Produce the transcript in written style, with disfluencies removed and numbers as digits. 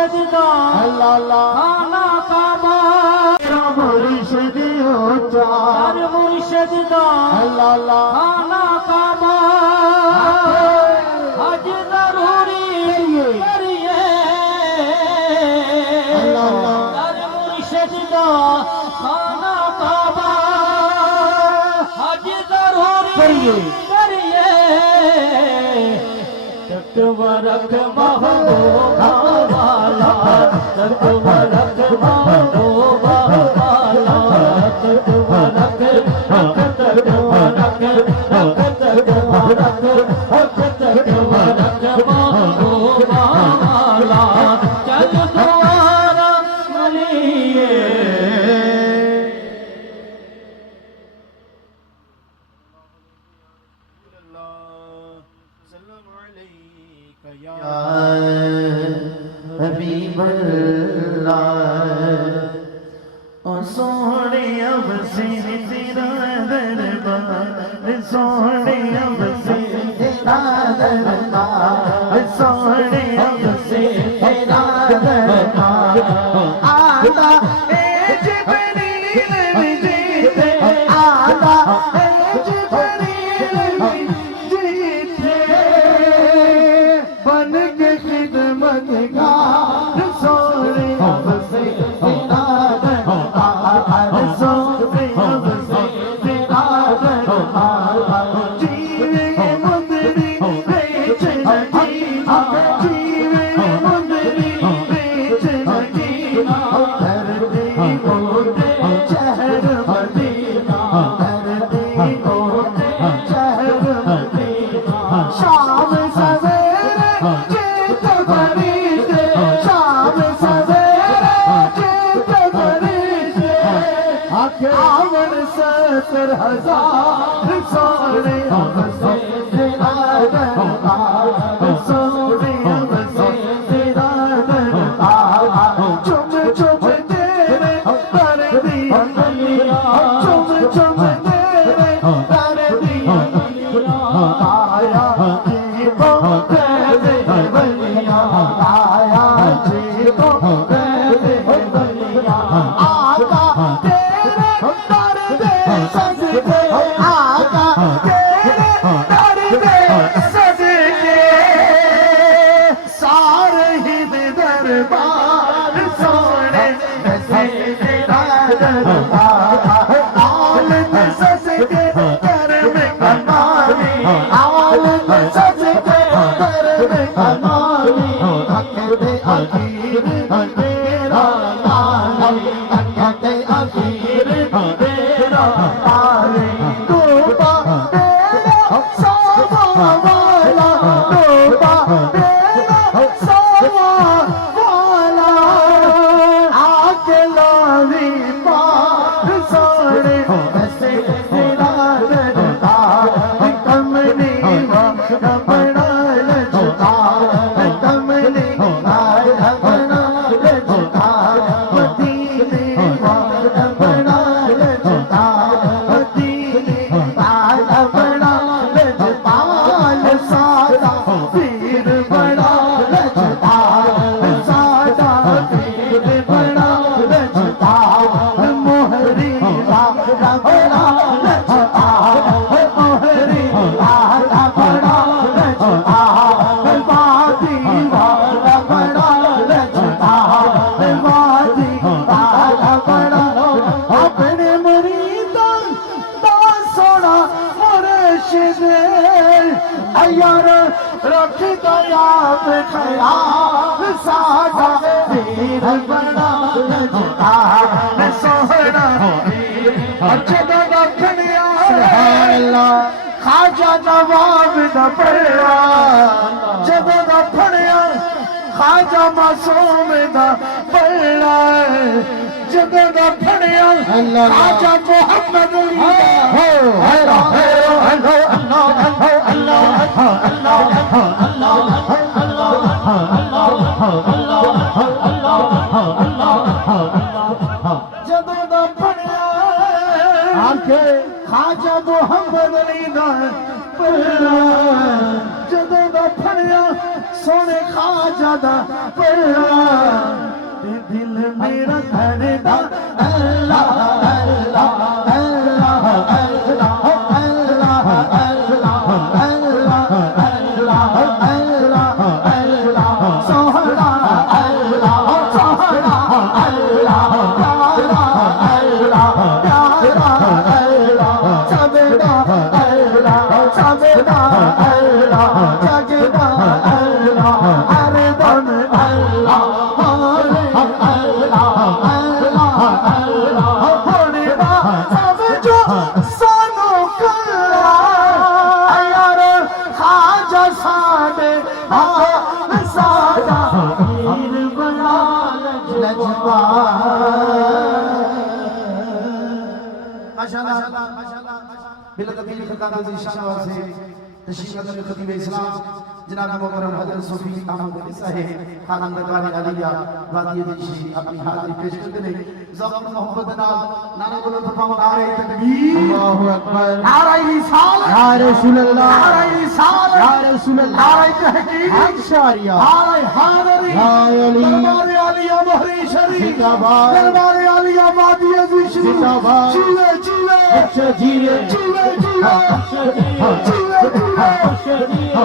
मुर्शिद दा अल्लाह अल्लाह खाना काबा मेरा मुर्शिद ऊंचा हर मुर्शिद दा अल्लाह अल्लाह खाना काबा हज जरूरी करिए अल्लाह अल्लाह हर मुर्शिद दा खाना काबा हज जरूरी करिए तकबरक महबूबा वाला तकबरक महबूबा वाला तकबरक तकबरक तकबरक तकबरक महबूबा वाला चल द्वारा मलिए हबीबल्लाह ओ सोहणे अब से तेरा दरबार सोहणे अब से तेरा दरबार सोहणे अब से तेरा दरबार आला ए जिब्रील जीते आला ए जिब्रील जीते बन के खिदमत का सोहणे अब से तेरा दरबार सोहणे अब से तेरा दरबार जीवे मुंदरी बेच नजीना जीवे मुंदरी बेच नजीना धरती मोटे शहर मदीना धरती मोटे शहर मदीना शाम सवेरे चित फरीदे शाम सवेरे चित फरीदे आवन 70,000 सोने अब से तेरा दरबार सोने अब से तेरा दरबार चुम चुम तेरे कर दिया चुम चुम तेरे कर दिया आया जीवो दे बलिया आया जीवो दे बलिया आका तेरे दर दे सजदे आका तेरे दर दे सजदे सारे ही दरबार सोने से तेरा दरबार आलम सजदे कर में कमाली आलम सजदे कर में कमाली अखरे अखीर तेरा लाली अखरे अखीर तेरा लाली तोबा तेरा सावा वाला तोबा तेरा सावा वाला आके लावी पार सोने ऐसे तेरा दरबार कमली वाला बड़ा लचका कमली वाला बड़ा लचका मदीने वाला बड़ा लचका मदीने वाला बड़ा लचपाल सादा पीर बड़ा लचपाल सादा पीर बड़ा लचपाल मोहरी वाला बड़ा लचपाल मोहरी वाला बड़ा लचपाल वादी वाला बड़ा लचपाल वादी वाला बड़ा अपने मुरीदां दा सोना मुर्शिद यार रखी दया पे ख्याल सादा पीर बड़ा लचपाल सोहना अच्छे दादा खड़िया खाजा जवाब न पड़ा जब न फड़िया खाजा मासूम न पड़ा जब न फड़िया खाजा मोहम्मद जब न फड़िया खाजा मोहम्मद अली दा पल्ला जदों दा फड़िया सोने खाजा दा पल्ला ते दिल मेरा धड़दा अल्लाह अल्लाह अल्लाह अल्लाह अल्लाह अल्लाह अल्लाह अल्लाह अल्लाह अल्लाह सोहना अल्लाह सोहना अल्लाह प्यारा अल्लाह प्यारा अल्लाह सबदा अल्लाह सबदा अल्लाह जगदा अल्लाह हर दम अल्लाह जनाब मोहतरम हजरत सूफी अहमद अली साहब खानम दरबार अलिया वादी देशी अपनी हाजिरी पेश करते हैं ज़ौक़ मोहब्बत नाल नारे बुलंद फरमाओ नारे तकबीर अल्लाहु अकबर नारे रिसालत या रसूल अल्लाह नारे रिसालत या रसूल अल्लाह नारे तहकीक अशरिया नारे हादरी या अली दरबार अलिया मोहरी शरीफ जिंदाबाद दरबार अलिया वादी अजीज जिंदाबाद जीवे जीवे अच्छा जीवे जीवे जीवे अच्छा जीवे जीवे अच्छा जीवे